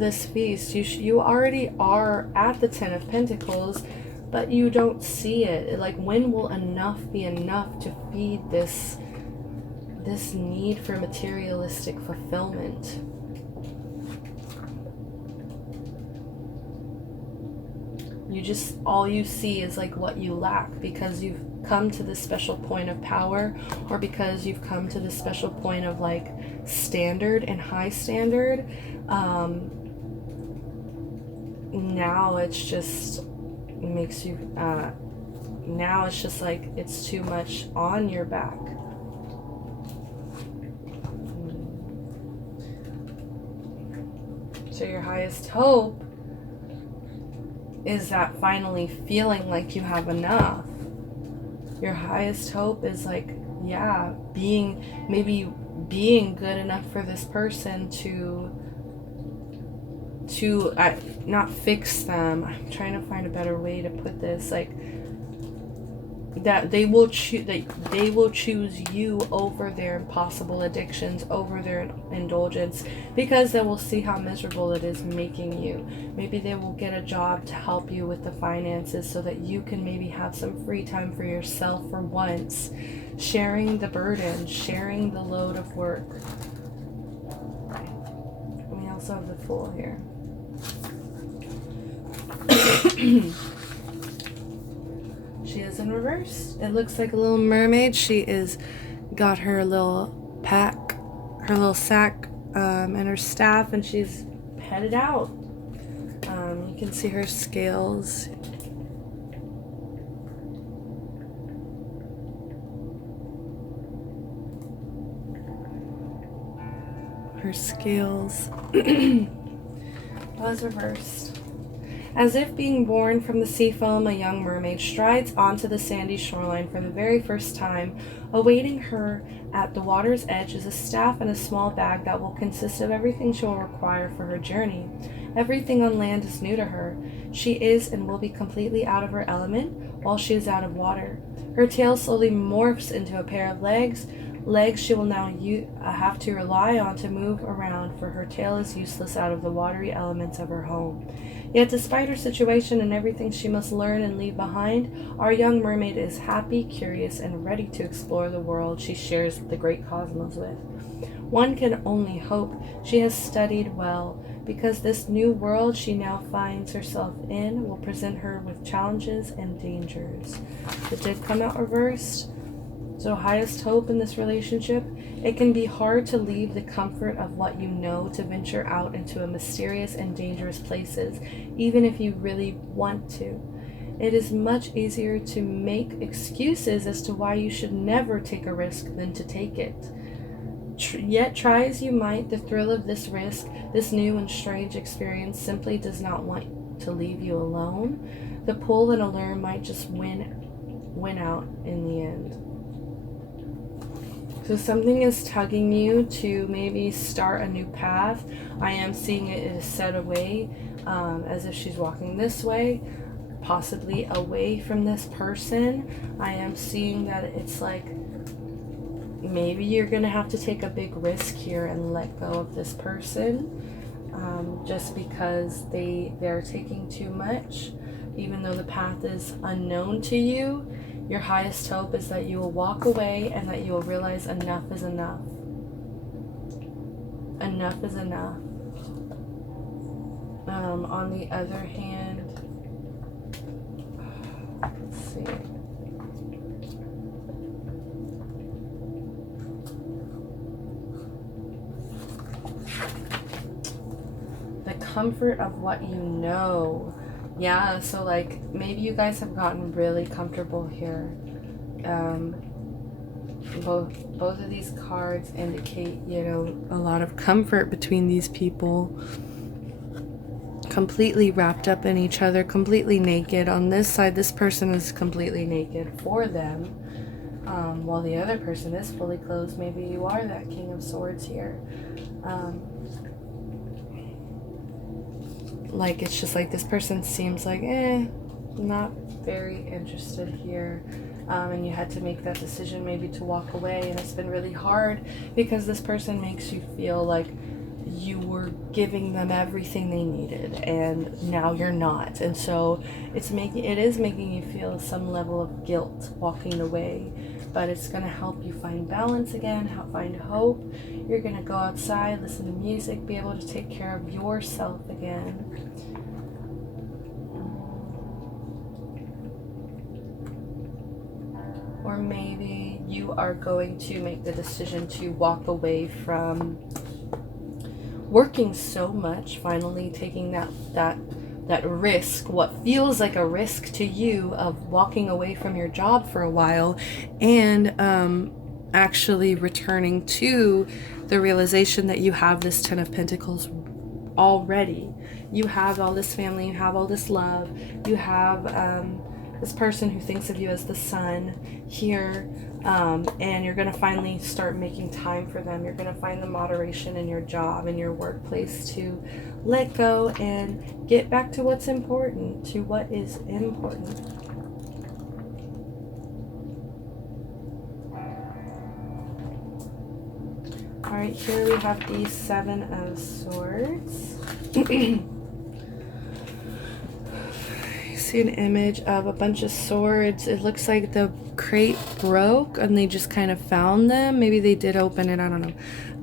this feast. You already are at the Ten of Pentacles, but you don't see it. Like, when will enough be enough to feed this need for materialistic fulfillment? All you see is like what you lack, because you've come to this special point of power, or because you've come to this special point of like standard and high standard. Now it's just makes you, now it's just like it's too much on your back. So your highest hope is that finally feeling like you have enough. Your highest hope is like, yeah, being good enough for this person to not fix them. I'm trying to find a better way to put this, like, that they will choose you over their impossible addictions, over their indulgence, because they will see how miserable it is making you. Maybe they will get a job to help you with the finances so that you can maybe have some free time for yourself for once, sharing the burden, sharing the load of work. And we also have the Fool here. reversed. It looks like a little mermaid. She is got her little pack, her little sack, and her staff, and she's headed out. You can see her scales. Her scales was reversed. As if being born from the sea foam, a young mermaid strides onto the sandy shoreline for the very first time. Awaiting her at the water's edge is a staff and a small bag that will consist of everything she will require for her journey. Everything on land is new to her. She is and will be completely out of her element while she is out of water. Her tail slowly morphs into a pair of legs she will now have to rely on to move around, for her tail is useless out of the watery elements of her home. Yet despite her situation and everything she must learn and leave behind, our young mermaid is happy, curious, and ready to explore the world she shares the great cosmos with. One can only hope she has studied well, because this new world she now finds herself in will present her with challenges and dangers. It did come out reversed. So highest hope in this relationship, it can be hard to leave the comfort of what you know to venture out into a mysterious and dangerous places, even if you really want to. It is much easier to make excuses as to why you should never take a risk than to take it. Yet try as you might, the thrill of this risk, this new and strange experience, simply does not want to leave you alone. The pull and allure might just win out in the end. So something is tugging you to maybe start a new path. I am seeing it is set away, as if she's walking this way, possibly away from this person. I am seeing that it's like maybe you're going to have to take a big risk here and let go of this person, just because they're taking too much. Even though the path is unknown to you, your highest hope is that you will walk away and that you will realize enough is enough. Enough is enough. On the other hand, let's see. The comfort of what you know. Yeah, so like maybe you guys have gotten really comfortable here. Both of these cards indicate, a lot of comfort between these people. Completely wrapped up in each other, completely naked. On this side, this person is completely naked for them, while the other person is fully clothed. Maybe you are that King of Swords here. Like it's just like this person seems like not very interested here, and you had to make that decision maybe to walk away, and it's been really hard because this person makes you feel like you were giving them everything they needed and now you're not, and so it is making you feel some level of guilt walking away. But it's going to help you find balance again, find hope. You're going to go outside, listen to music, be able to take care of yourself again. Or maybe you are going to make the decision to walk away from working so much, finally taking that risk, what feels like a risk to you, of walking away from your job for a while and actually returning to the realization that you have this Ten of Pentacles already. You have all this family, you have all this love, you have this person who thinks of you as the sun here, and you're going to finally start making time for them. You're going to find the moderation in your job and your workplace to let go and get back to what's important, to what is important. All right, here we have the Seven of Swords. An image of a bunch of swords. It looks like the crate broke and they just kind of found them. Maybe they did open it, I don't know.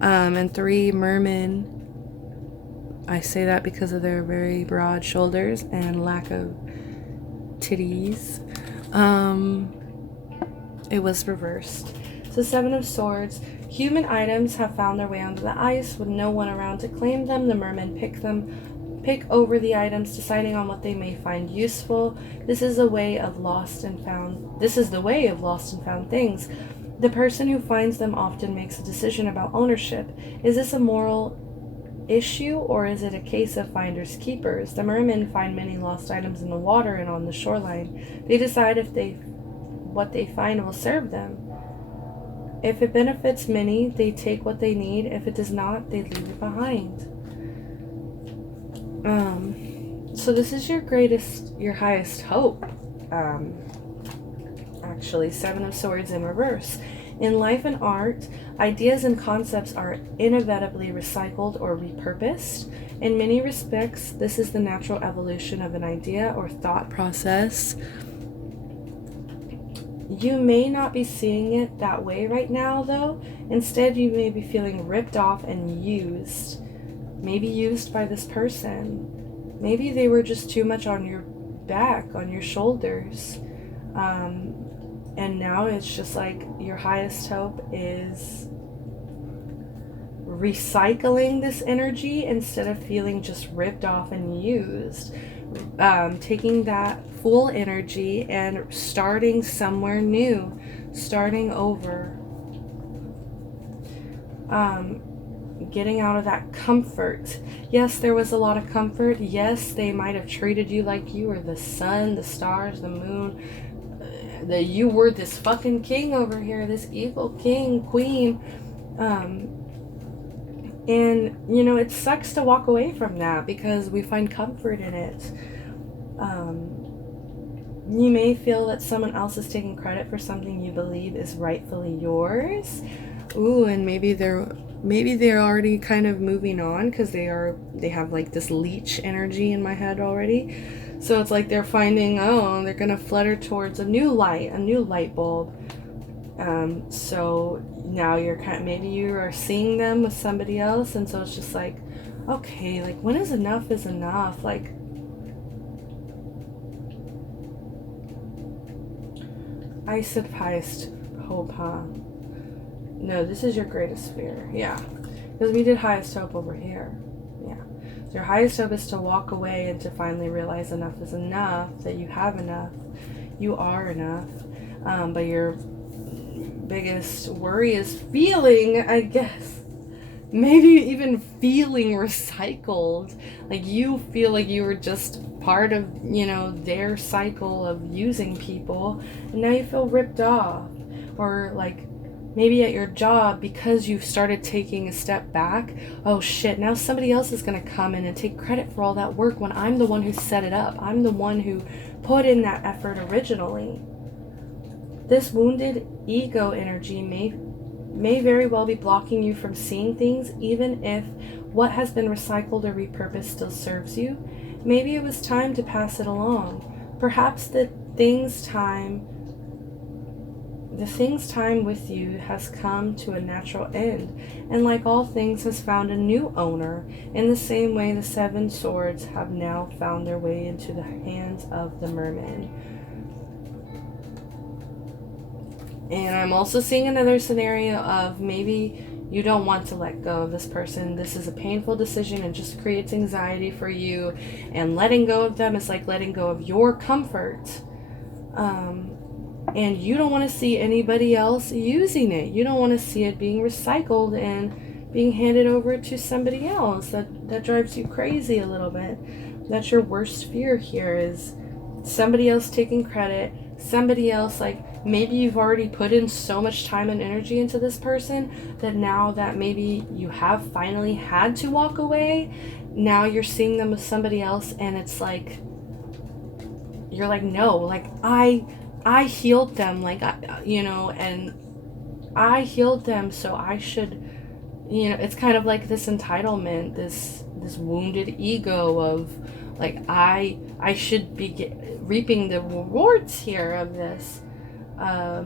And 3 mermen. I say that because of their very broad shoulders and lack of titties. It was reversed. So 7 of Swords. Human items have found their way onto the ice with no one around to claim them. The mermen pick over the items, deciding on what they may find useful. This is the way of lost and found things. The person who finds them often makes a decision about ownership. Is this a moral issue, or is it a case of finders keepers? The mermen find many lost items in the water and on the shoreline. They decide if what they find will serve them. If it benefits many, they take what they need. If it does not, they leave it behind. So this is your highest hope. Actually, 7 of Swords in reverse. In life and art, ideas and concepts are inevitably recycled or repurposed. In many respects, this is the natural evolution of an idea or thought process. You may not be seeing it that way right now, though. Instead, you may be feeling ripped off and used. Maybe used by this person. Maybe they were just too much on your back, on your shoulders. And now it's just like your highest hope is recycling this energy instead of feeling just ripped off and used. Taking that full energy and starting somewhere new, starting over, getting out of that comfort. Yes, there was a lot of comfort. Yes, they might have treated you like you were the sun, the stars, the moon, that you were this fucking king over here, this evil king, queen. And, you know, it sucks to walk away from that because we find comfort in it. You may feel that someone else is taking credit for something you believe is rightfully yours. Ooh, and maybe they're already kind of moving on because they have like this leech energy in my head already. So it's like they're finding, they're gonna flutter towards a new light bulb. So now maybe you are seeing them with somebody else, and so it's just like, okay, like when is enough? Like, I said highest hope, huh? No, this is your greatest fear. Yeah, because we did highest hope over here. Yeah, so your highest hope is to walk away and to finally realize enough is enough, that you have enough, you are enough. But your biggest worry is feeling, I guess, maybe even feeling recycled. Like you feel like you were just part of, their cycle of using people, and now you feel ripped off. Or like maybe at your job, because you've started taking a step back, oh shit, now somebody else is going to come in and take credit for all that work when I'm the one who set it up. I'm the one who put in that effort originally. This wounded ego energy may very well be blocking you from seeing things, even if what has been recycled or repurposed still serves you. Maybe it was time to pass it along. Perhaps the thing's time with you has come to a natural end, and like all things has found a new owner. In the same way, the 7 swords have now found their way into the hands of the merman. And I'm also seeing another scenario of maybe you don't want to let go of this person. This is a painful decision and just creates anxiety for you. And letting go of them is like letting go of your comfort. And you don't want to see anybody else using it. You don't want to see it being recycled and being handed over to somebody else. That drives you crazy a little bit. That's your worst fear here, is somebody else taking credit. Somebody else, like, maybe you've already put in so much time and energy into this person that now that maybe you have finally had to walk away, now you're seeing them with somebody else, and it's like, you're like, no, like, I healed them, like, and I healed them, so I should, it's kind of like this entitlement, this wounded ego of, like, I should be reaping the rewards here of this. I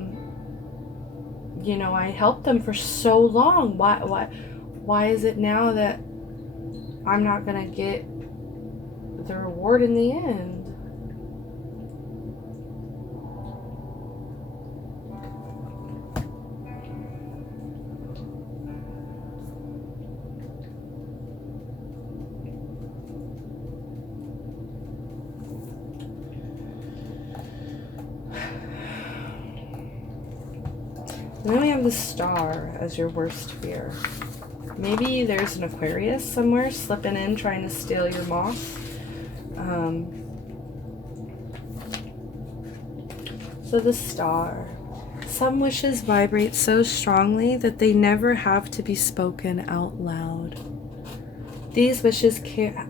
helped them for so long. Why is it now that I'm not gonna get the reward in the end? have the Star as your worst fear. Maybe there's an Aquarius somewhere slipping in trying to steal your moth. So the Star. Some wishes vibrate so strongly that they never have to be spoken out loud. These wishes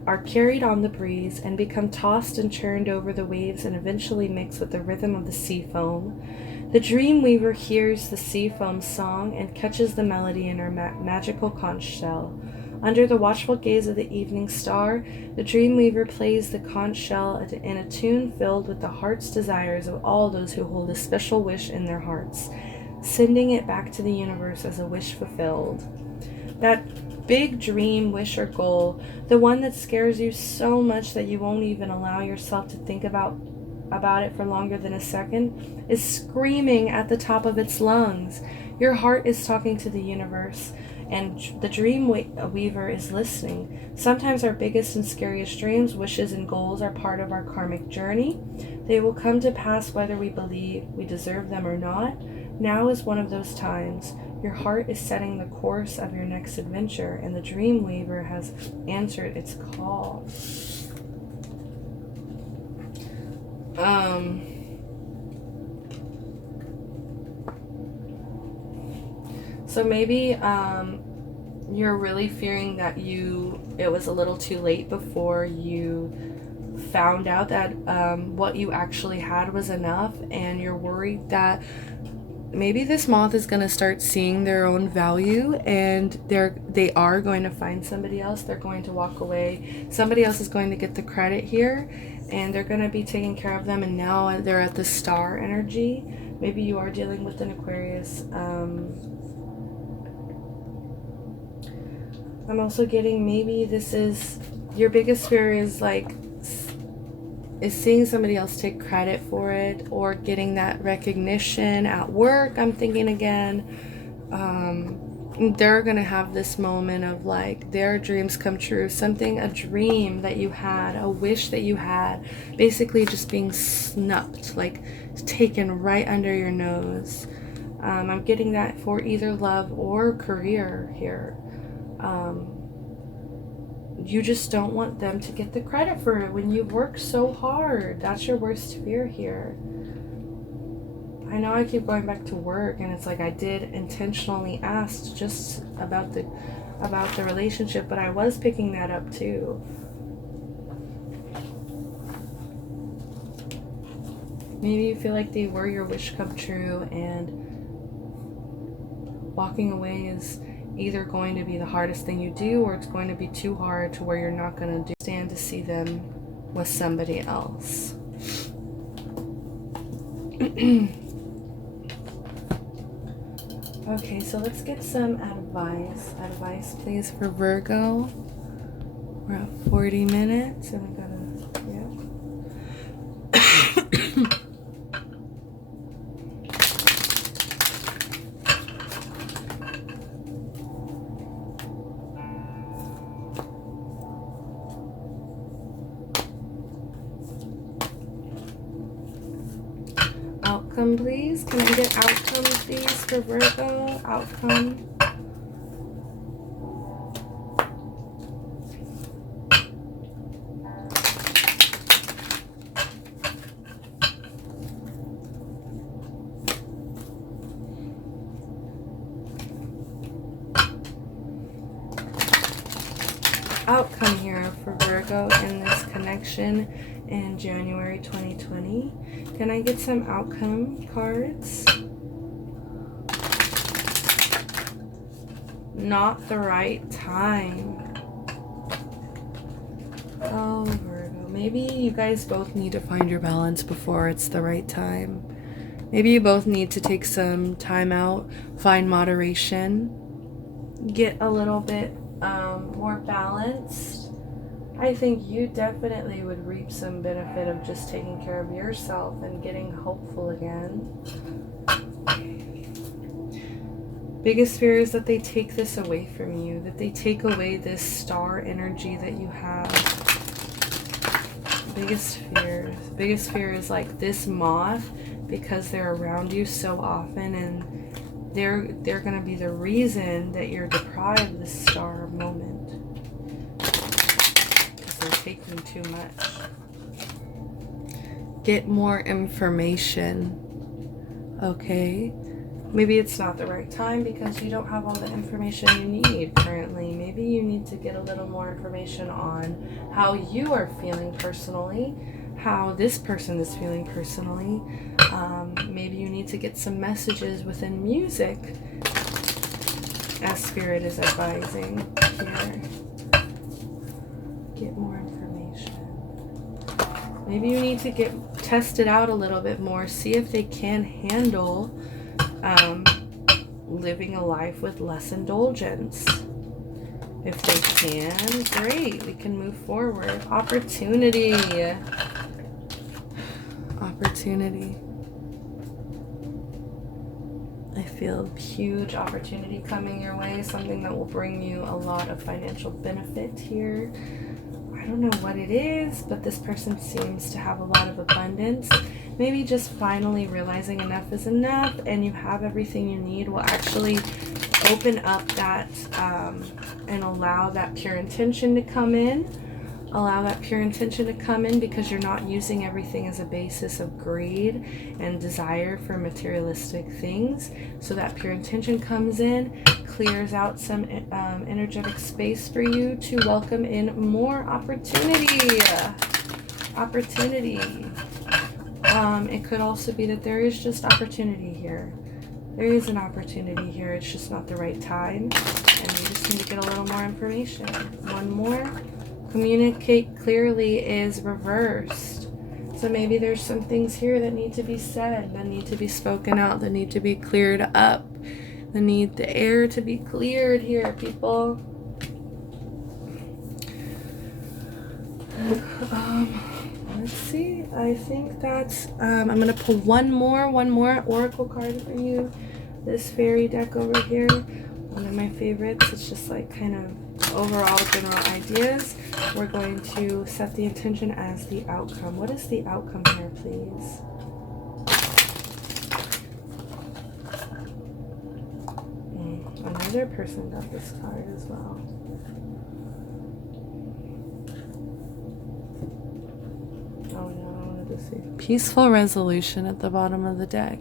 are carried on the breeze and become tossed and churned over the waves and eventually mix with the rhythm of the sea foam. The dream weaver hears the sea foam's song and catches the melody in her magical conch shell. Under the watchful gaze of the evening star, the dream weaver plays the conch shell in a tune filled with the heart's desires of all those who hold a special wish in their hearts, sending it back to the universe as a wish fulfilled. That big dream, wish, or goal, the one that scares you so much that you won't even allow yourself to think about it for longer than a second, is screaming at the top of its lungs. Your heart is talking to the universe, and the dream weaver is listening. Sometimes our biggest and scariest dreams, wishes, and goals are part of our karmic journey. They will come to pass whether we believe we deserve them or not. Now is one of those times. Your heart is setting the course of your next adventure, and the dream weaver has answered its call. So maybe you're really fearing that it was a little too late before you found out that what you actually had was enough, and you're worried that maybe this moth is going to start seeing their own value, and they are going to find somebody else. They're going to walk away. Somebody else is going to get the credit here, and they're going to be taking care of them, and now they're at the Star energy. Maybe you are dealing with an Aquarius. I'm also getting maybe this is your biggest fear is seeing somebody else take credit for it, or getting that recognition at work. I'm thinking again, they're gonna have this moment of their dreams come true, a dream that you had, a wish that you had, basically just being snupped, taken right under your nose. I'm getting that for either love or career here. You just don't want them to get the credit for it when you've worked so hard. That's your worst fear here. I know I keep going back to work, and it's I did intentionally ask just about the relationship, but I was picking that up too. Maybe you feel like they were your wish come true, and walking away is either going to be the hardest thing you do, or it's going to be too hard to where you're not going to stand to see them with somebody else. Okay, so let's get some advice. Advice, please, for Virgo. We're at 40 minutes, and we gotta, Outcome, please. Can I get outcome, please, for Virgo? Outcome. Outcome here for Virgo in this connection in January 2020. Can I get some outcome cards? Not the right time. Oh, Virgo. Maybe you guys both need to find your balance before it's the right time. Maybe you both need to take some time out, find moderation, get a little bit more balanced. I think you definitely would reap some benefit of just taking care of yourself and getting hopeful again. Biggest fear is that they take this away from you, that they take away this star energy that you have. Biggest fear is this moth, because they're around you so often and they're going to be the reason that you're deprived this star moment, because they're taking too much. Get more information. Okay, maybe it's not the right time because you don't have all the information you need currently. Maybe you need to get a little more information on how you are feeling personally, how this person is feeling personally. Maybe you need to get some messages within music, as Spirit is advising here. Get more information. Maybe you need to test it out a little bit more, see if they can handle living a life with less indulgence. If they can, great, we can move forward. Opportunity. Opportunity. I feel huge opportunity coming your way, something that will bring you a lot of financial benefit here. I don't know what it is, but this person seems to have a lot of abundance. Maybe just finally realizing enough is enough and you have everything you need will actually open up that and allow that pure intention to come in. Allow that pure intention to come in because you're not using everything as a basis of greed and desire for materialistic things. So that pure intention comes in, clears out some energetic space for you to welcome in more opportunity. Opportunity. It could also be that there is just opportunity here. There is an opportunity here. It's just not the right time. And you just need to get a little more information. One more. Communicate clearly is reversed. So maybe there's some things here that need to be said, that need to be spoken out, that need to be cleared up. That need the air to be cleared here, people. Let's see. I think that's I'm gonna pull one more oracle card for you. This fairy deck over here, one of my favorites. It's just like kind of overall general ideas. We're going to set the intention as the outcome. What is the outcome here, please? Another person got this card as well. Oh no, I wanted to see peaceful resolution at the bottom of the deck.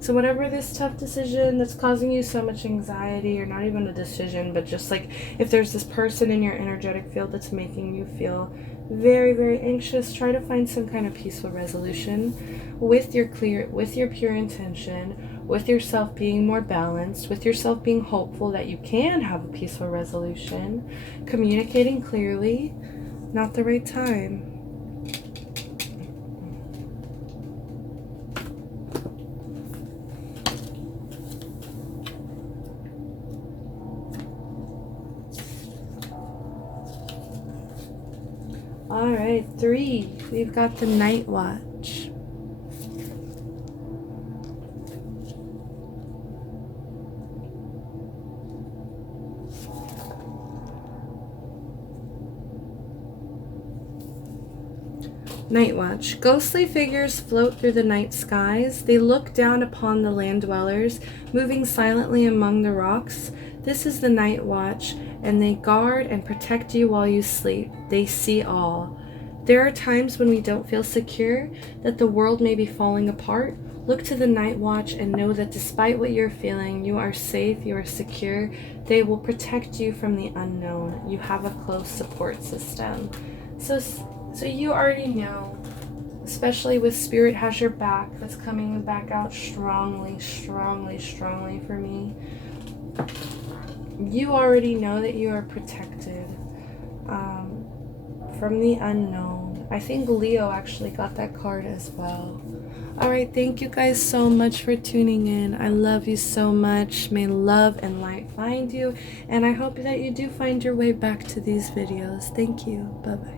So whatever this tough decision that's causing you so much anxiety, or not even a decision, but just like if there's this person in your energetic field that's making you feel very, very anxious, try to find some kind of peaceful resolution with your pure intention, with yourself being more balanced, with yourself being hopeful that you can have a peaceful resolution, communicating clearly, not the right time. All right, 3, we've got the Night Watch. Night Watch. Ghostly figures float through the night skies. They look down upon the land dwellers, moving silently among the rocks. This is the Night Watch, and they guard and protect you while you sleep. They see all. There are times when we don't feel secure, that the world may be falling apart. Look to the Night Watch and know that despite what you're feeling, you are safe, you are secure. They will protect you from the unknown. You have a close support system. So you already know, especially with Spirit has your back. That's coming back out strongly, strongly, strongly for me. You already know that you are protected from the unknown. I think Leo actually got that card as well. All right, thank you guys so much for tuning in. I love you so much. May love and light find you, and I hope that you do find your way back to these videos. Thank you. Bye-bye.